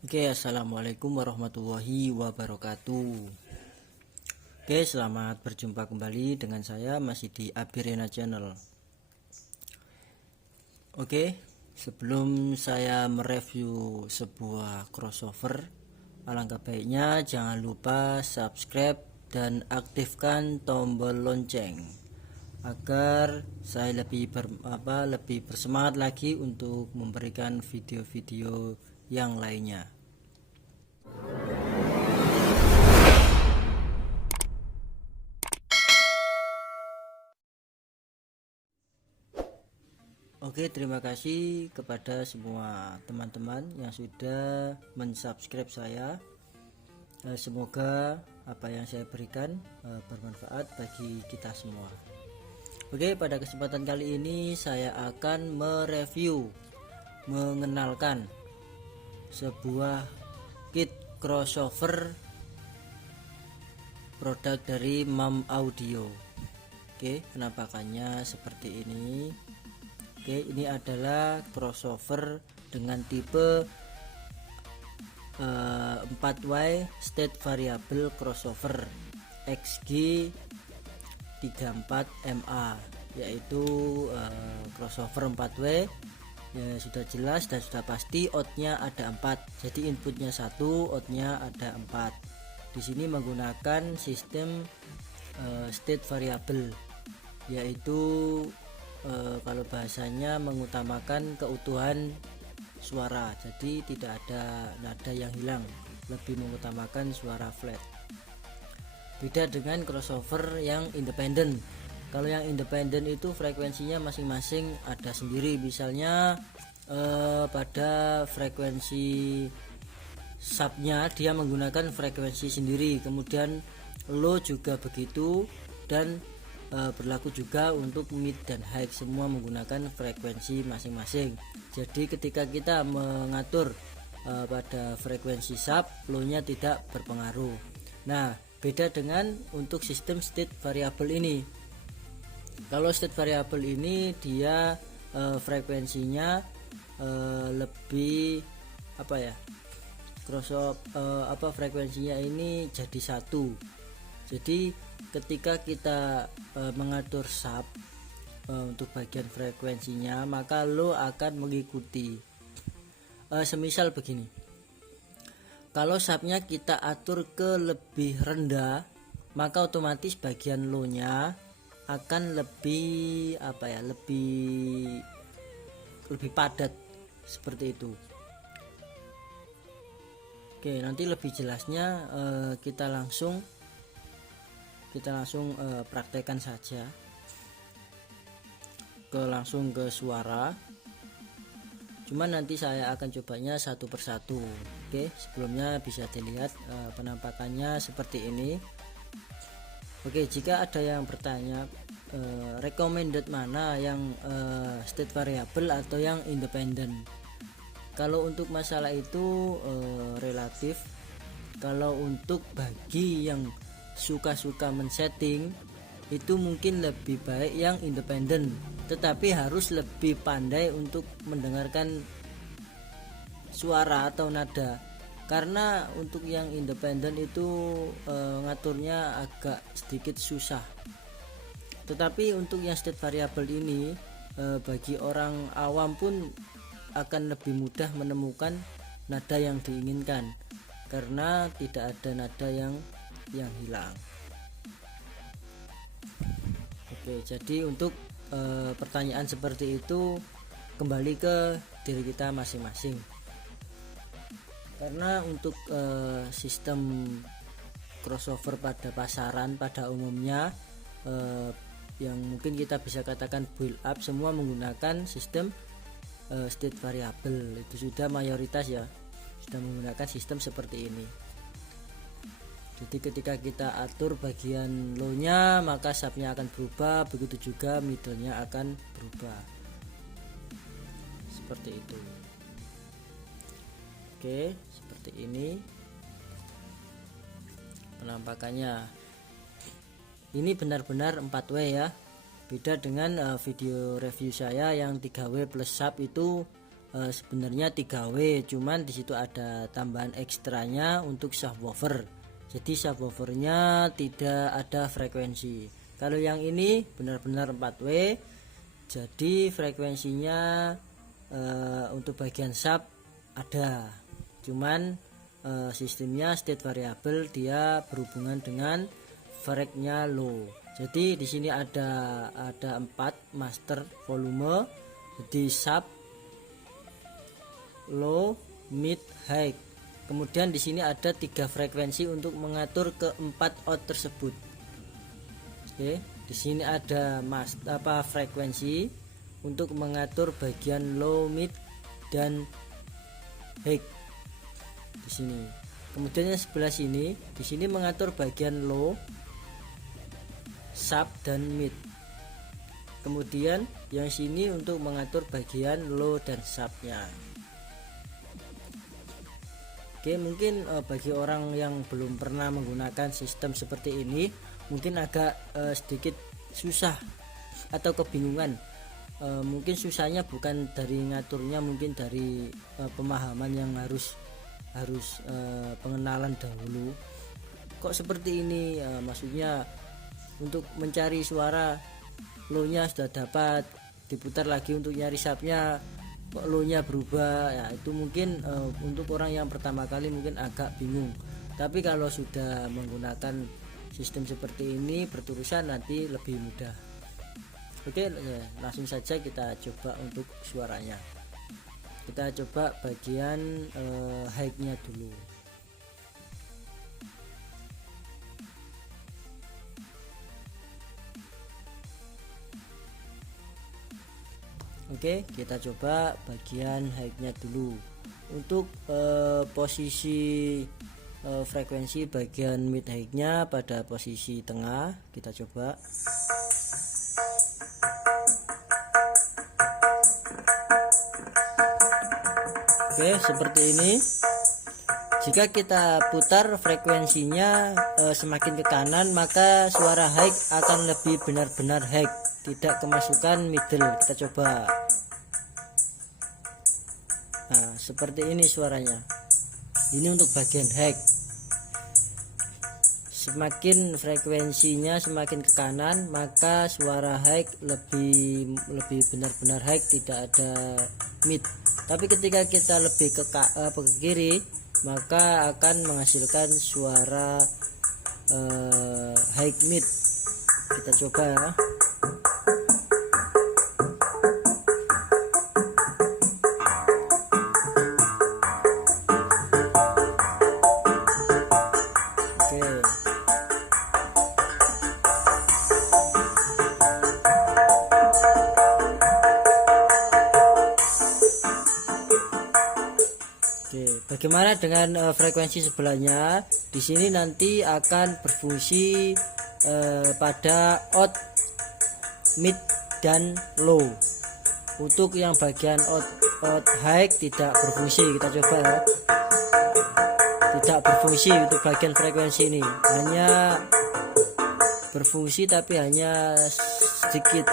Oke, assalamualaikum warahmatullahi wabarakatuh. Oke, selamat berjumpa kembali dengan saya masih di Abirena Channel. Oke, sebelum saya mereview sebuah crossover, alangkah baiknya jangan lupa subscribe dan aktifkan tombol lonceng agar saya lebih bersemangat lagi untuk memberikan video-video yang lainnya. Oke, terima kasih kepada semua teman-teman yang sudah mensubscribe saya. Semoga apa yang saya berikan bermanfaat bagi kita semua. Oke, pada kesempatan kali ini saya akan mengenalkan sebuah kit crossover produk dari MAM Audio. Oke, penampakannya seperti ini. Oke, ini adalah crossover dengan tipe 4Y state variable crossover XG 34MA, yaitu crossover 4W. Ya, sudah jelas dan sudah pasti outnya ada 4. Jadi inputnya 1, outnya ada 4. Di sini menggunakan sistem state variable, yaitu kalau bahasanya mengutamakan keutuhan suara, jadi tidak ada nada yang hilang, lebih mengutamakan suara flat. Beda dengan crossover yang independen. Kalau yang independen itu frekuensinya masing-masing ada sendiri. Misalnya pada frekuensi subnya dia menggunakan frekuensi sendiri, kemudian low juga begitu, dan berlaku juga untuk mid dan high, semua menggunakan frekuensi masing-masing. Jadi ketika kita mengatur pada frekuensi sub, low-nya tidak berpengaruh. Nah, beda dengan untuk sistem state variable ini. Kalau state variable ini dia frekuensinya lebih frekuensinya ini jadi satu. Jadi ketika kita mengatur sub untuk bagian frekuensinya, maka low akan mengikuti. Semisal begini, kalau subnya kita atur ke lebih rendah, maka otomatis bagian low-nya akan lebih lebih padat, seperti itu. Oke, nanti lebih jelasnya kita langsung praktekkan saja, langsung ke suara. Cuman nanti saya akan cobanya satu persatu. Oke, sebelumnya bisa dilihat penampakannya seperti ini. Oke, jika ada yang bertanya recommended mana, yang state variable atau yang independent. Kalau untuk masalah itu relatif. Kalau untuk bagi yang suka-suka men-setting, itu mungkin lebih baik yang independen, tetapi harus lebih pandai untuk mendengarkan suara atau nada, karena untuk yang independen itu ngaturnya agak sedikit susah. Tetapi untuk yang state variable ini bagi orang awam pun akan lebih mudah menemukan nada yang diinginkan, karena tidak ada nada yang hilang. Oke, jadi untuk pertanyaan seperti itu kembali ke diri kita masing-masing, karena untuk sistem crossover pada pasaran pada umumnya yang mungkin kita bisa katakan build up, semua menggunakan sistem state variable. Itu sudah mayoritas ya, sudah menggunakan sistem seperti ini. Jadi ketika kita atur bagian low-nya, maka subnya akan berubah, begitu juga middle-nya akan berubah, seperti itu. Oke, seperti ini penampakannya. Ini benar-benar 4W ya, beda dengan video review saya yang 3W plus sub, itu sebenarnya 3W, cuman di situ ada tambahan ekstranya untuk subwoofer. Jadi subwoofernya tidak ada frekuensi. Kalau yang ini benar-benar 4W, jadi frekuensinya untuk bagian sub ada, cuman sistemnya state variable, dia berhubungan dengan frek-nya low. Jadi di sini ada 4 master volume, jadi sub, low, mid, high. Kemudian di sini ada 3 frekuensi untuk mengatur keempat out tersebut. Oke, di sini ada frekuensi untuk mengatur bagian low, mid, dan high di sini. Kemudian yang sebelah sini, di sini mengatur bagian low, sub, dan mid. Kemudian yang sini untuk mengatur bagian low dan subnya. Oke, mungkin bagi orang yang belum pernah menggunakan sistem seperti ini mungkin agak sedikit susah atau kebingungan. Mungkin susahnya bukan dari ngaturnya, mungkin dari pemahaman yang harus pengenalan dahulu. Kok seperti ini? Maksudnya untuk mencari suara low-nya sudah dapat, diputar lagi untuk nyari subnya kok low-nya berubah. Ya, itu mungkin untuk orang yang pertama kali mungkin agak bingung. Tapi kalau sudah menggunakan sistem seperti ini berterusan nanti lebih mudah. Oke, langsung saja kita coba untuk suaranya. Kita coba bagian high-nya dulu. Oke, kita coba bagian high-nya dulu. Untuk posisi frekuensi bagian mid high-nya pada posisi tengah, kita coba. Oke, seperti ini. Jika kita putar frekuensinya semakin ke kanan, maka suara high akan lebih benar-benar high, tidak kemasukan middle. Kita coba. Nah, seperti ini suaranya. Ini untuk bagian high. Semakin frekuensinya semakin ke kanan, maka suara high lebih benar-benar high, tidak ada mid. Tapi ketika kita lebih ke kiri, maka akan menghasilkan suara high mid. Kita coba ya. Bagaimana dengan frekuensi sebelahnya? Di sini nanti akan berfungsi pada out, mid, dan low. Untuk yang bagian out high tidak berfungsi. Kita coba ya. Tidak berfungsi untuk bagian frekuensi ini. Hanya berfungsi tapi hanya sedikit.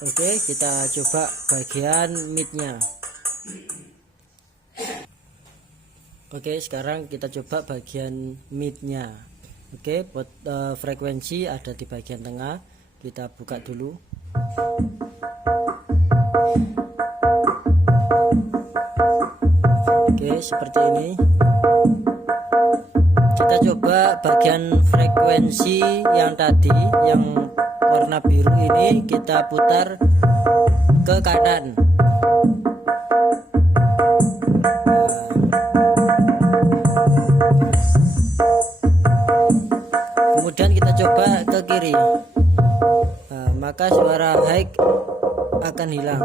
Oke, kita coba bagian midnya. Oke, sekarang kita coba bagian midnya. Oke, frekuensi ada di bagian tengah. Kita buka dulu. Oke, seperti ini. Kita coba bagian frekuensi yang tadi, yang warna biru ini, kita putar ke kanan. Kemudian kita coba ke kiri. Maka suara high akan hilang.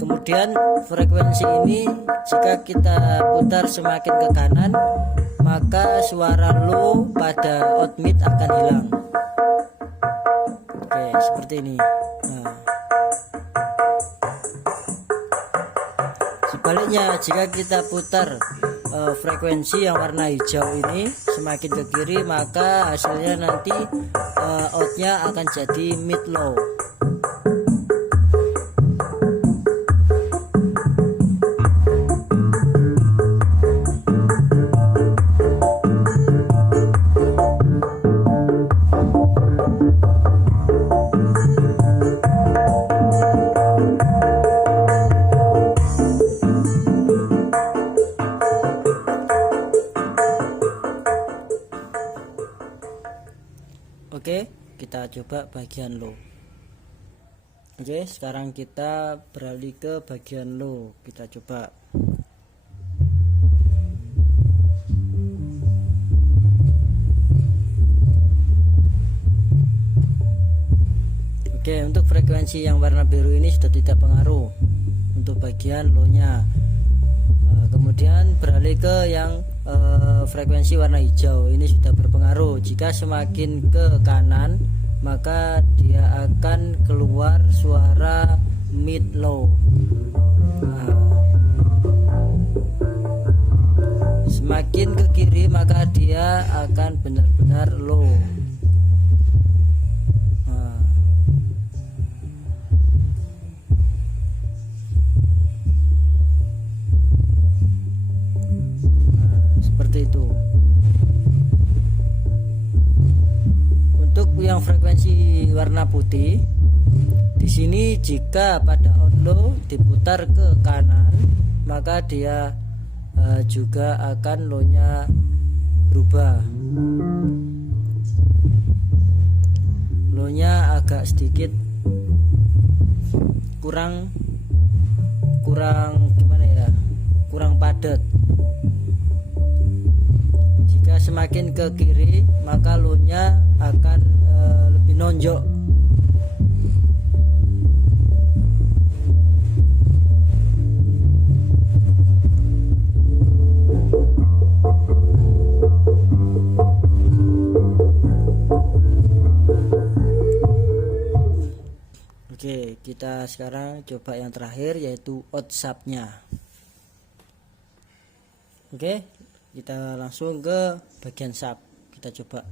Kemudian frekuensi ini jika kita putar semakin ke kanan, maka suara low pada out mid akan hilang. Oke, seperti ini. Sebaliknya, jika kita putar frekuensi yang warna hijau ini semakin ke kiri, maka hasilnya nanti outnya akan jadi mid low. Oke, kita coba bagian low. Oke, sekarang kita beralih ke bagian low. Kita coba. Oke, untuk frekuensi yang warna biru ini sudah tidak pengaruh untuk bagian low-nya. Kemudian beralih ke yang frekuensi warna hijau, ini sudah berpengaruh. Jika semakin ke kanan, maka dia akan keluar suara mid low. Semakin ke kiri, maka dia akan benar-benar low. Itu untuk yang frekuensi warna putih. Di sini jika pada out low diputar ke kanan, maka dia juga akan low-nya berubah. Low-nya agak sedikit kurang gimana ya? Kurang padat. Jika semakin ke kiri, maka low-nya akan lebih nonjok. Oke, kita sekarang coba yang terakhir, yaitu out sub-nya. Oke, kita langsung ke bagian sub. Kita coba.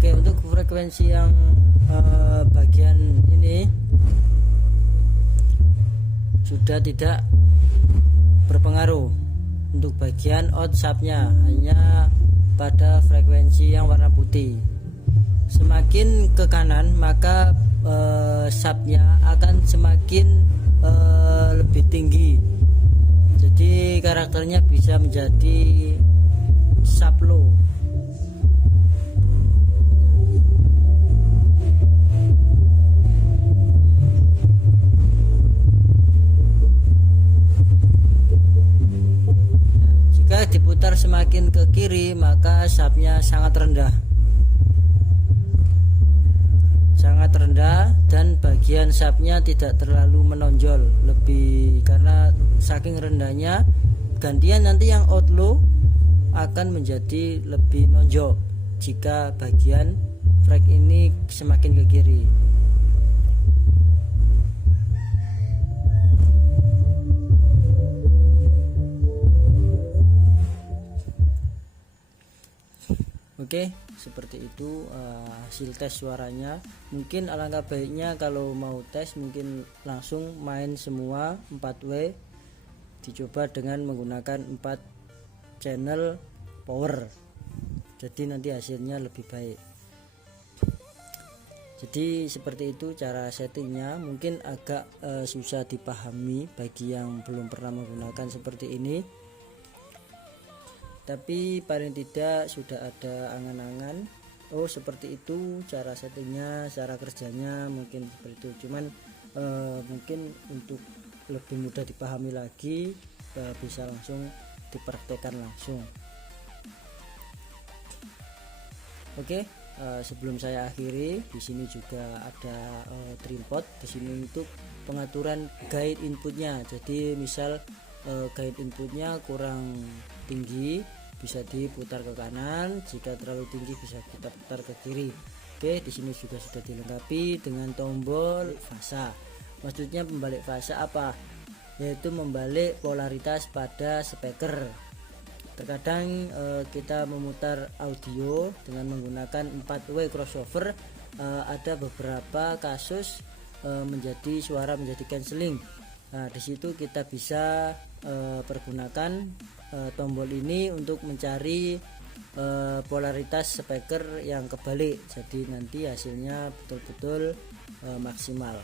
Oke, untuk frekuensi yang bagian ini sudah tidak berpengaruh untuk bagian out sub-nya, hanya pada frekuensi yang warna putih. Semakin ke kanan, maka sub-nya akan semakin lebih tinggi. Jadi karakternya bisa menjadi sub low. Diputar semakin ke kiri, maka sub-nya sangat rendah, dan bagian sub-nya tidak terlalu menonjol, lebih karena saking rendahnya. Gantian nanti yang out low akan menjadi lebih nonjol jika bagian frek ini semakin ke kiri. Oke, seperti itu hasil tes suaranya. Mungkin alangkah baiknya kalau mau tes mungkin langsung main semua 4W, dicoba dengan menggunakan 4 channel power. Jadi nanti hasilnya lebih baik. Jadi seperti itu cara settingnya. Mungkin agak susah dipahami bagi yang belum pernah menggunakan seperti ini, tapi paling tidak sudah ada angan-angan, oh seperti itu cara settingnya, cara kerjanya, mungkin seperti itu. Cuman mungkin untuk lebih mudah dipahami lagi, bisa langsung dipraktekkan langsung. Oke, sebelum saya akhiri, di sini juga ada trim pot di sini untuk pengaturan guide inputnya. Jadi misal gain inputnya kurang tinggi bisa diputar ke kanan, jika terlalu tinggi bisa kita putar ke kiri. Oke, di sini juga sudah dilengkapi dengan tombol fasa. Maksudnya pembalik fasa apa? Yaitu membalik polaritas pada speaker. Terkadang kita memutar audio dengan menggunakan 4-way crossover, ada beberapa kasus menjadi suara menjadi cancelling. Nah, di situ kita bisa pergunakan tombol ini untuk mencari polaritas speaker yang kebalik, jadi nanti hasilnya betul-betul maksimal.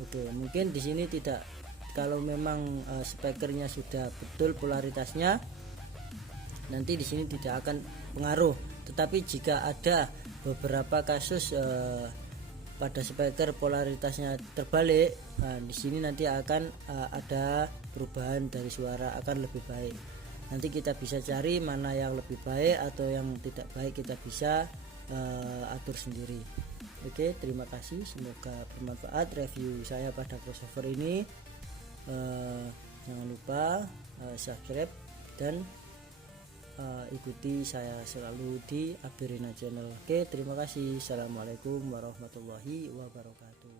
Oke, mungkin di sini tidak, kalau memang speakernya sudah betul polaritasnya, nanti di sini tidak akan pengaruh. Tetapi jika ada beberapa kasus pada speaker polaritasnya terbalik, nah, di sini nanti akan ada perubahan dari suara, akan lebih baik. Nanti kita bisa cari mana yang lebih baik atau yang tidak baik, kita bisa atur sendiri. Oke, terima kasih, semoga bermanfaat review saya pada crossover ini. Jangan lupa subscribe dan ikuti saya selalu di Abirina Channel. Oke, terima kasih. Assalamualaikum warahmatullahi wabarakatuh.